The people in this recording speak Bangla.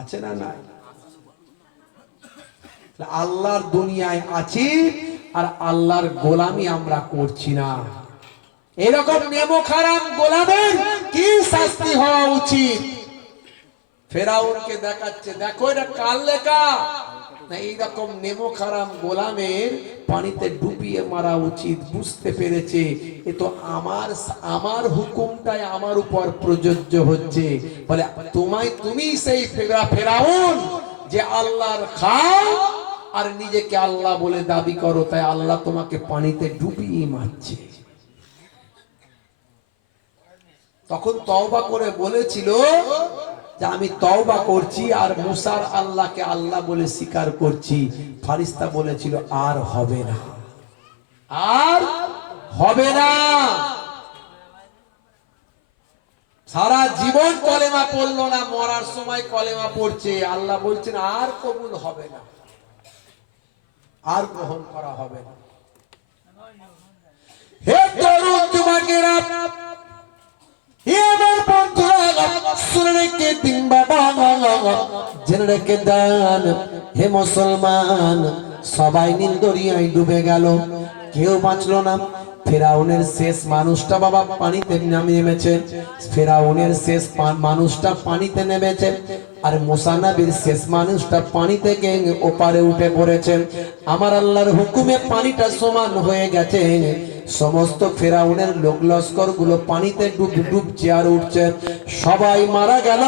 আছে না নাই? আল্লাহর দুনিয়ায় আছি আর আল্লাহর গোলামি আমরা করছি না। এরকম নেমো খারাপ গোলামের কি শাস্তি হওয়া উচিত? ফেরাউনকে দেখাচ্ছে, দেখো এটা কার লেখা না, এইরকম নেমো খারাপ গোলামের পানিতে ডুবিয়ে মারা উচিত। বুঝতে পেরেছে এ তো আমার হুকুমটাই আমার উপর প্রযোজ্য হচ্ছে। বলে তুমি সেই ফেরাউন যে আল্লাহর খাও আর নিজেকে আল্লাহ বলে দাবি করো, তাই আল্লাহ তোমাকে পানিতে ডুবিয়ে মারছে। তখন তওবা করে বলেছিল যে আমি তওবা করছি আর মুসার আল্লাহকে আল্লাহ বলে স্বীকার করছি। ফারিস্তা বলেছিল আর হবে না, আর হবে না। সারা জীবন কলেমা পড়লো না, মরার সময় কলেমা পড়ছে। আল্লাহ বলছেন আর কবুল হবে না, আর গ্রহণ করা হবে না। হে তরুণ যুবকেরা, হে মুসলমান, সবাই নীল দরিয়ায় ডুবে গেল, কেউ বাঁচলো না। ফেরাউনের শেষ মানুষটা বাবা পানিতে নেমেছে, ফেরাউনের শেষ মানুষটা পানিতে নেমেছে, আর মুসা নবীর শেষ মানুষটা পানি থেকে ওপারে উঠে পড়েছেন। আমার আল্লাহর হুকুমে পানিটা সমান হয়ে গেছে। সমস্ত ফেরাউনের লোক লস্কর গুলো পানিতে ডুবছে আর উঠছে, সবাই মারা গেল।